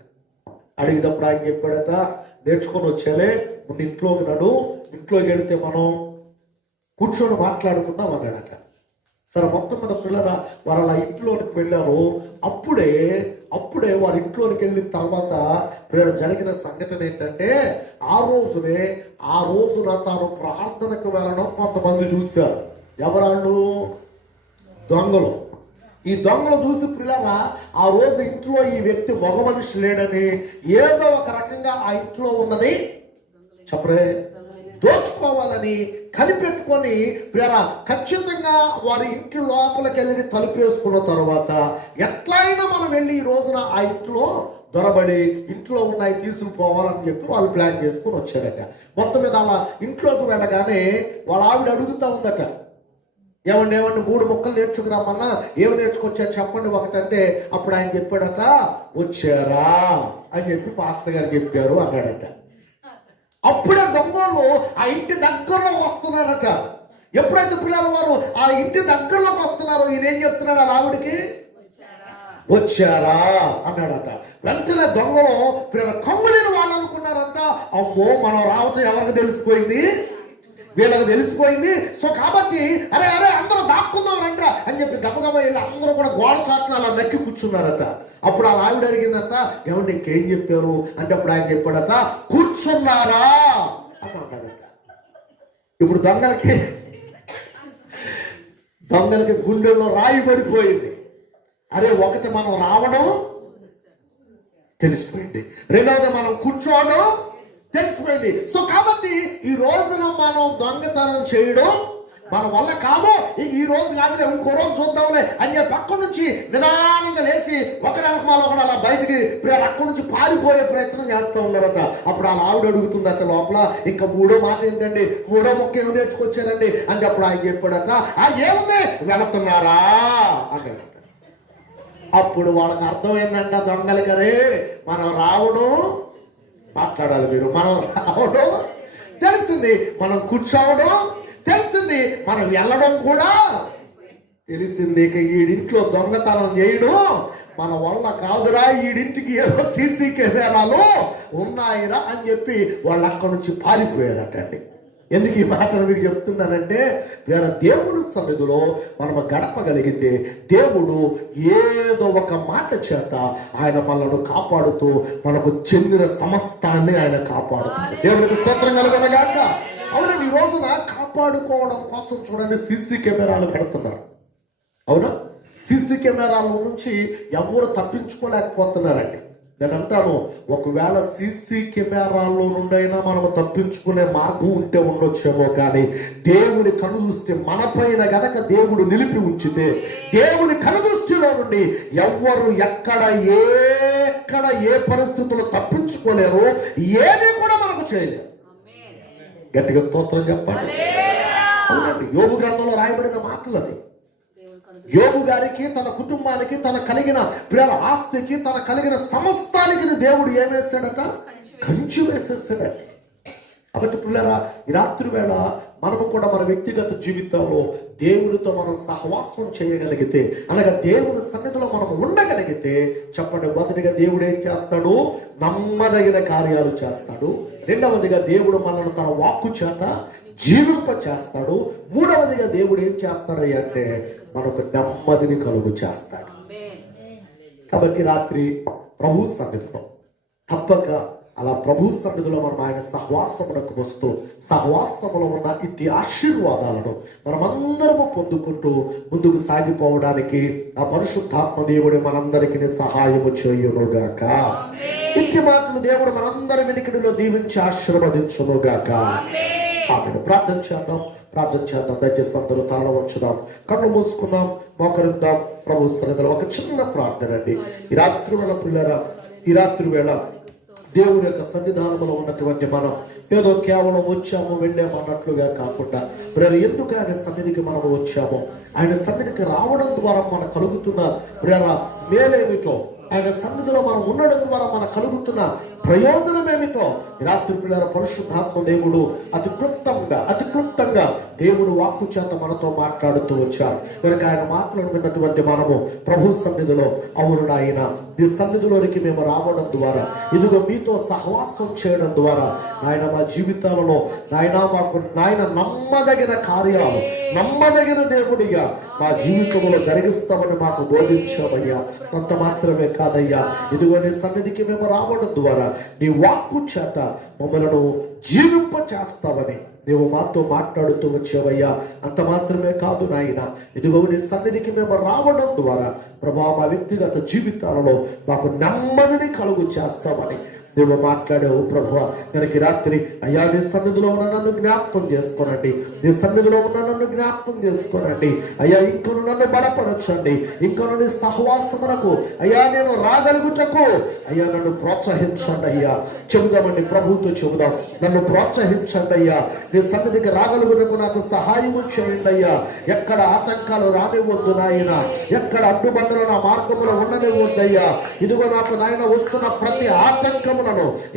అడిగినప్పుడు ఆయన చెప్పాడట, నేర్చుకొని వచ్చాలే, ముందు ఇంట్లోకి నడు, ఇంట్లోకి వెళితే మనం కూర్చొని మాట్లాడుకుందాం అన్నాడట. సరే మొత్తం మీద పిల్లరా వారు అలా ఇంట్లోనికి వెళ్ళారు. అప్పుడే వారి ఇంట్లోనికి వెళ్ళిన తర్వాత పిల్లలు జరిగిన సంఘటన ఏంటంటే ఆ రోజున తాను ప్రార్థనకు వెళ్ళడం కొంతమంది చూశారు. ఎవరాళ్ళు? దొంగలు. ఈ దొంగలు చూసి పిల్లరా ఆ రోజు ఇంట్లో ఈ వ్యక్తి మగ మనిషి లేడని ఏదో ఒక రకంగా ఆ ఇంట్లో ఉన్నది చెప్పరే దోచుకోవాలని కనిపెట్టుకొని ప్రేర ఖచ్చితంగా వారి ఇంటి లోపలికి వెళ్ళి తలుపేసుకున్న తర్వాత ఎట్లయినా మనం వెళ్ళి ఈ రోజున ఆ ఇంట్లో దొరబడి ఇంట్లో ఉన్నాయి తీసుకుపోవాలని చెప్పి వాళ్ళు ప్లాన్ చేసుకుని వచ్చారట. మొత్తం మీద అలా ఇంట్లోకి వెళ్ళగానే వాళ్ళ ఆవిడ అడుగుతూ ఉందట, ఏమండి 3 ముక్కలు నేర్చుకురామన్నా, ఏమి నేర్చుకొచ్చారు చెప్పండి ఒకటంటే అప్పుడు ఆయన చెప్పాడట, వచ్చారా అని చెప్పి పాస్టర్ గారు చెప్పారు అన్నాడట. అప్పుడే దొంగలు ఆ ఇంటి దగ్గరలో వస్తున్నారట. ఎప్పుడైతే పిల్లలు వారు ఆ ఇంటి దగ్గరలోకి వస్తున్నారో ఈయన ఏం చెప్తున్నాడు ఆ ఆవిడికి? వచ్చారా అన్నాడట. వెంటనే దొంగలు పిల్లలు కమ్ములేని వాళ్ళు అనుకున్నారంట, అమ్మో మనం రావటం ఎవరికి తెలిసిపోయింది? వీళ్ళకి తెలిసిపోయింది. సో కాబట్టి అరే అందరూ దాక్కుందాం రండ్రా అని చెప్పి గబగబ వెళ్ళి అందరూ కూడా గోడ చాటున అలా నక్కి కూర్చున్నారట. అప్పుడు ఆ ఆవిడ అడిగిందట, ఏమంటే ఇంకేం చెప్పారు అంటే అప్పుడు ఆయన చెప్పాడట, కూర్చున్నారా అని అన్నాడట. ఇప్పుడు దొంగలకి గుండెల్లో రాయి పడిపోయింది. అరే ఒకటి మనం రావడం తెలిసిపోయింది, రెండవది మనం కూర్చోవడం తెలిసిపోయింది. సో కాబట్టి ఈ రోజున మనం దొంగతనం చేయడం మన వల్ల కాదు, ఈ రోజు కాదులే ఇంకో రోజు చూద్దాంలే అని చెప్పి అక్కడి నుంచి నిదానంగా లేచి ఒకడానికి మాలో కూడా అలా బయటికి అక్కడి నుంచి పారిపోయే ప్రయత్నం చేస్తూ ఉన్నారట. అప్పుడు ఆ ఆవిడ అడుగుతుందట లోపల, ఇంకా 3వ మాట ఏంటండి, 3వ ముక్క ఏమి నేర్చుకొచ్చారండి అంటే అప్పుడు ఆయన చెప్పాడట, ఏముంది వెళుతున్నారా అన్నాడట. అప్పుడు వాళ్ళకి అర్థమైందంట దొంగలకి, అరే మనం రావడం మాట్లాడాలి, మీరు మనం రావడం తెలిసింది, మనం కూర్చోవడం తెలిసింది, మనం వెళ్ళడం కూడా తెలిసింది. ఇక ఈడింట్లో దొంగతనం చేయడం మన వల్ల కాదురా, ఈడింటికి ఏదో సీసీ కెమెరాలు ఉన్నాయిరా అని చెప్పి వాళ్ళు అక్కడి నుంచి పారిపోయారటండి. ఎందుకు ఈ మాటలు మీకు చెప్తున్నానంటే దేవుని సన్నిధిలో మనం గడపగలిగితే దేవుడు ఏదో ఒక మాట చేత ఆయన మనల్ని కాపాడుతూ మనకు చెందిన సమస్తాన్ని ఆయన కాపాడుతాడు. దేవునికి స్తోత్రం కలుగునగాక. అవునండి, ఈ రోజున కాపాడుకోవడం కోసం చూడండి సీసీ కెమెరాలు పెడుతున్నారు. అవునా, సీసీ కెమెరాల నుంచి ఎవరు తప్పించుకోలేకపోతున్నారండి. నేను అంటాను, ఒకవేళ సీసీ కెమెరాల్లో నుండైనా మనం తప్పించుకునే మార్గం ఉంటే ఉండొచ్చేమో, కానీ దేవుని కనుదృష్టి మనపైన గనక దేవుడు నిలిపి ఉంచితే దేవుని కనుదృష్టిలో నుండి ఎవ్వరు ఎక్కడ ఏ పరిస్థితుల్లో తప్పించుకోలేరు, ఏది కూడా మనకు చేయలేరు. గట్టిగా స్తోత్రం చెప్పండి. అవునండి, యోబు గ్రంథంలో రాయబడిన మాటలు అది. యోబు గారికి, తన కుటుంబానికి, తన కలిగిన ప్రియుల ఆస్తికి, తన కలిగిన సమస్తానికి దేవుడు ఏం వేసాడట? కంచు వేసేసాడట. కాబట్టి పిల్లరా, ఈ రాత్రి వేళ మనము కూడా మన వ్యక్తిగత జీవితంలో దేవునితో మనం సహవాసం చేయగలిగితే, అనగా దేవుని సన్నిధిలో మనం ఉండగలిగితే, చెప్పండి, మొదటిగా దేవుడు ఏం చేస్తాడు? నమ్మదగిన కార్యాలు చేస్తాడు. రెండవదిగా దేవుడు మనల్ని తన వాక్కు చేత జీవింప చేస్తాడు. మూడవదిగా దేవుడు ఏం చేస్తాడు అంటే మనకు నెమ్మదిని కలుగు చేస్తాడు. కాబట్టి రాత్రి ప్రభు సన్నిధిలో తప్పక అలా ప్రభు సన్నిధిలో మనం ఆయన సహవాసములకు వస్తూ సహవాసములో ఉన్న ఇట్టి ఆశీర్వాదాలను మనమందరము పొందుకుంటూ ముందుకు సాగిపోవడానికి ఆ పరిశుద్ధాత్మ దేవుడు మనందరికీ సహాయము చేయునుగాక. ఇట్టి మాటలు దేవుడు మనందరి వెనుకడిలో దీవించి ఆశీర్వదించునుగాక. ఆమెను ప్రార్థన చేద్దాం. దయచేసి అందరూ తలలో వచ్చుదాం, కళ్ళు మూసుకుందాం, మోకరిద్దాం. ప్రభు సన్నిధిలో ఒక చిన్న ప్రార్థన అండి. ఈ రాత్రి వేళ పిల్లరా, ఈ రాత్రి వేళ దేవుని యొక్క సన్నిధానంలో ఉన్నటువంటి మనం ఏదో కేవలం వచ్చాము వెళ్ళాము అన్నట్లుగా కాకుండా, ప్రేర ఎందుకు ఆయన సన్నిధికి మనం వచ్చామో, ఆయన సన్నిధికి రావడం ద్వారా మనకు కలుగుతున్న ప్రేర మేలేమిటో, ఆయన సన్నిధిలో మనం ఉండడం ద్వారా మనకు కలుగుతున్న ప్రయోజనం ఏమిటో ఈ రాత్రి పిల్లల పరిశుద్ధాత్మ దేవుడు అతి క్లుప్తంగా దేవుని వాక్కు చేత మనతో మాట్లాడుతూ వచ్చారు. కనుక ఆయన మాటలను విన్నటువంటి మనము ప్రభు సన్నిధిలో, అవును నాయన, ఈ సన్నిధిలోనికి మేము రావడం ద్వారా, ఇదిగో మీతో సహవాసం చేయడం ద్వారా నాయన మా జీవితాలలో నాయన నమ్మదగిన కార్యాలు, నమ్మదగిన దేవుడిగా మా జీవితంలో జరిగిస్తామని మాకు బోధించామయ్యా. అంత మాత్రమే కాదయ్యా, ఇదిగో నీ సన్నిధికి మేము రావడం ద్వారా నీ వాక్కు చేత మమ్మలను జీవింప చేస్తామని నీవు మాతో మాట్లాడుతూ వచ్చావయ్యా. అంత మాత్రమే కాదు నాయన, ఇదిగో నీ సన్నిధికి మేము రావడం ద్వారా ప్రభా మా వ్యక్తిగత జీవితాలలో మాకు నెమ్మదిని కలుగు చేస్తామని నువ్వు మాట్లాడావు ప్రభువా. కనుక రాత్రి అయ్యా నీ సన్నిధిలో ఉన్న నన్ను జ్ఞాపకం చేసుకోనండి, నీ సన్నిధిలో ఉన్న నన్ను జ్ఞాపకం చేసుకోనండి అయ్యా. ఇంకను నన్ను బలపరచండి, ఇంకను నీ సహవాసమునకు అయ్యా నేను రాగలుగుటకు అయ్యా నన్ను ప్రోత్సహించండి అయ్యా. చెబుదామండి, ప్రభుతో చెబుదాం, నన్ను ప్రోత్సహించండి అయ్యా. నీ సన్నిధికి రాగలుగుటకు నాకు సహాయము చేయండి అయ్యా. ఎక్కడ ఆటంకాలు రానివ్వద్దు నాయన, ఎక్కడ అడ్డుబండలు నా మార్గంలో ఉండనివ్వద్దయ్యా. ఇదిగో నాకు నాయన వస్తున్న ప్రతి ఆటంకము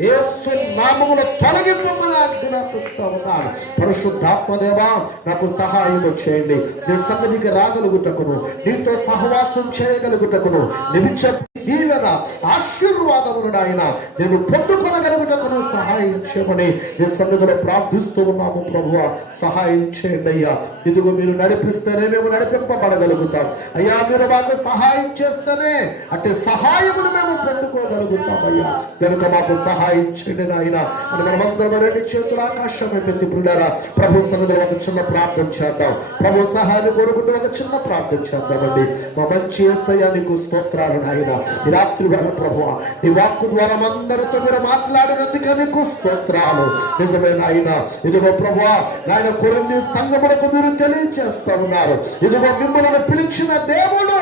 యేసు నామములో తొలగింపమని ఆజ్ఞాపిస్తా ఉన్నాను. పరిశుద్ధాత్మదేవా నాకు సహాయం చేయండి. నీ సన్నిధికి రాగలుగుటకును, నీతో సహవాసం చేయగలుగుటకును, నిమిచ్చ దీవెన ఆశీర్వాదమును నాయన నేను పొందుకొనగలుగుటకును సహాయం చేయమని నీ సన్నిధిలో ప్రార్థిస్తూ ఉన్నాము ప్రభువా. సహాయం చేయండి అయ్యా. ఇదిగో మీరు నడిపిస్తేనే మేము నడిపింపబడగలుగుతాం అయ్యా. మీరు మాకు సహాయం చేస్తేనే అంటే సహాయమును మేము పొందుకోగలుగుతాం అయ్యా. కనుక మాకు సహాయం చేయండి నాయన అని మనమందరం రెండు చేతులు ఆకాశం పెట్టి పిల్లరా ప్రభు సన్నిధిలో ఒక చిన్న ప్రార్థన చేద్దాం. ప్రభు సహాయాన్ని కోరుకుంటూ ఒక చిన్న ప్రార్థన చేద్దామండి. మా మంచి యేసయ్యా నీకు స్తోత్రాలు నాయన. ఈ రాత్రి వేళ ప్రభువా నీ వాక్కు ద్వారా అందరితో మీరు మాట్లాడినందుకే నీకు స్తోత్రాలు. నిజమే నాయన. ఇదిగో ప్రభువా నాయన కొరింథీ సంఘములకు మీరు తెలియజేస్తా ఉన్నారు. ఇదిగో మిమ్మల్ని పిలిచిన దేవుడు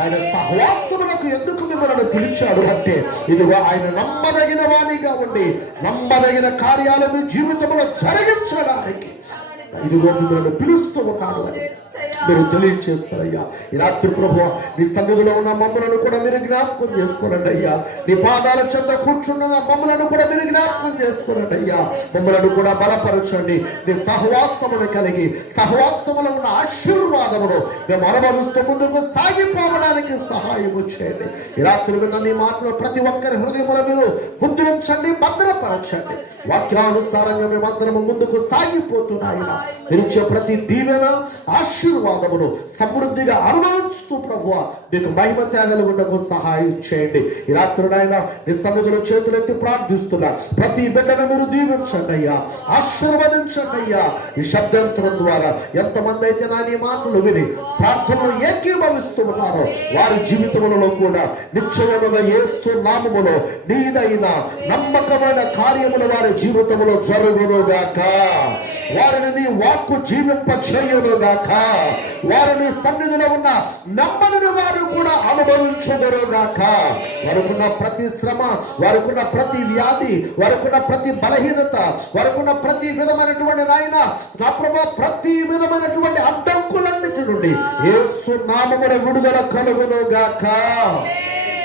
ఆయన సహవాసములకు ఎందుకు మిమ్మల్ని పిలిచాడు అంటే ఇదిగో ఆయన నమ్మదగిన వాణిగా ఉండి నమ్మదగిన కార్యాలు మీ జీవితంలో జరిగించడానికి ఇదిగో మిమ్మల్ని పిలుస్తూ ఉన్నాడు అని మీరు తెలియచేస్తారయ్యా. ఈ రాత్రి ప్రభువా నీ సన్నిధిలో ఉన్న మమ్మలను కూడా మీరు జ్ఞాపకం చేసుకోనండి అయ్యా. నీ పాదాల చెంత కూర్చున్న మమ్మలను కూడా మీరు జ్ఞాపకం చేసుకోనండి అయ్యా. మమ్మలను కూడా బలపరచండి. నీ సహవాసమును కలిగి సహవాసములో ఉన్న ఆశీర్వాదమును మేము అనుభవిస్తూ ముందుకు సాగిపోవడానికి సహాయము చేయండి. ఈ రాత్రి విన్న నీ మాటలో ప్రతి ఒక్కరి హృదయమును మీరు ముద్రించండి, భద్రపరచండి. వాక్యానుసారంగా మేమందరము ముందుకు సాగిపోతున్నాయి. మీరు ఇచ్చే ప్రతి దీవెన ఆశీర్వాదం ఆశీర్వాదమును సమృద్ధిగా అనుభవిస్తూ ప్రభువా మీకు మహిమ త్యాగలుగుటకు సహాయం చేయండి. ఈ రాత్రి నాయన నీ సన్నిధిలో చేతులెత్తి ప్రార్థిస్తున్నా. ప్రతి బిడ్డను మీరు దీవించండి అయ్యా, ఆశీర్వదించండి అయ్యా. ఈ శబ్దంతరం ద్వారా ఎంతమంది అయితే నా నీ మాటలు విని ప్రార్థనలో ఏకీభవిస్తూ ఉన్నారో వారి జీవితములలో కూడా నిశ్చయముగా యేసు నామములో నీదైన నమ్మకమైన కార్యములు వారి జీవితంలో జరుగునుగాక. వారిని నీ వాక్కు జీవింప చేయునుగాక. వారిని సన్నిధిలో ఉన్న నెమ్మదిని వారు కూడా అనుభవించుదురుగాక. వారికున్న ప్రతి శ్రమ, వారికున్న ప్రతి వ్యాధి, వారికున్న ప్రతి బలహీనత, వారికున్న ప్రతి విధమైనటువంటి నాయన నా ప్రభా ప్రతి విధమైనటువంటి అడ్డంకులన్నిటి నుండి యేసు నామమున విడుదల కలుగునుగాక.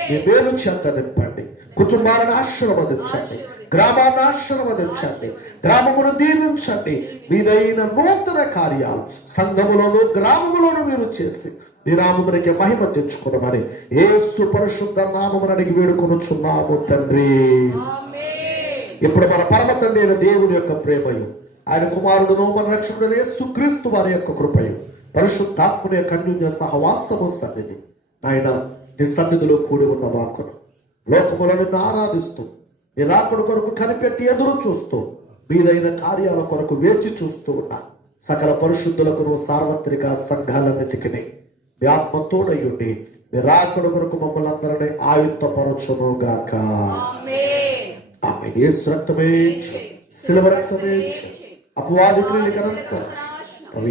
మీ మేలు చేత నింపండి. కుటుంబాలను ఆశీర్వదించండి, గ్రామాన్ని ఆశీర్వదించండి, గ్రామమును దీవించండి. మీదైన నూతన కార్యాలు సంఘములోను గ్రామములోను మీరు చేసి మీ నామమునకి మహిమ తెచ్చుకోవమని యేసు పరిశుద్ధ నామమున అడిగి వేడుకొనుచున్నాము తండ్రి. ఇప్పుడు మన పరమ తండ్రి అయిన దేవుని యొక్క ప్రేమయు ఆయన కుమారుడును మన రక్షకుడు యేసుక్రీస్తు వారి యొక్క కృపయు పరిశుద్ధాత్మని యొక్క అన్యోన్య సహవాసము సన్నిధి ఆయన నీ సన్నిధిలో కూడి ఉన్న వాక్కును లోకములను ఆరాధిస్తూ నీ రాకడ కొరకు కనిపెట్టి ఎదురు చూస్తూ మీదైన కార్యాల కొరకు వేచి చూస్తూ ఉన్న సకల పరిశుద్ధులకు సార్వత్రిక సంఘాలన్నిటికీ మీ ఆత్మ తోడయ్యుండి మీ రాకడ కొరకు మమ్మల్ని అందరినీ ఆయుత్తపరచునుగాక. ఆమేన్. యేసు రక్తమే శిలువ రక్తమే అపవాది క్రియలకనంత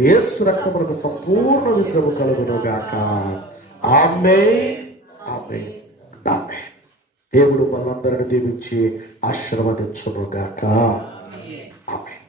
యేసు రక్తమునకు సంపూర్ణ విశ్రమ కలుగునుగాక. ఆమేన్. ఆమేన్. ఆమేన్. దేవుడు మనందరిని దీవించి ఆశీర్వదించునుగాక. ఆమేన్.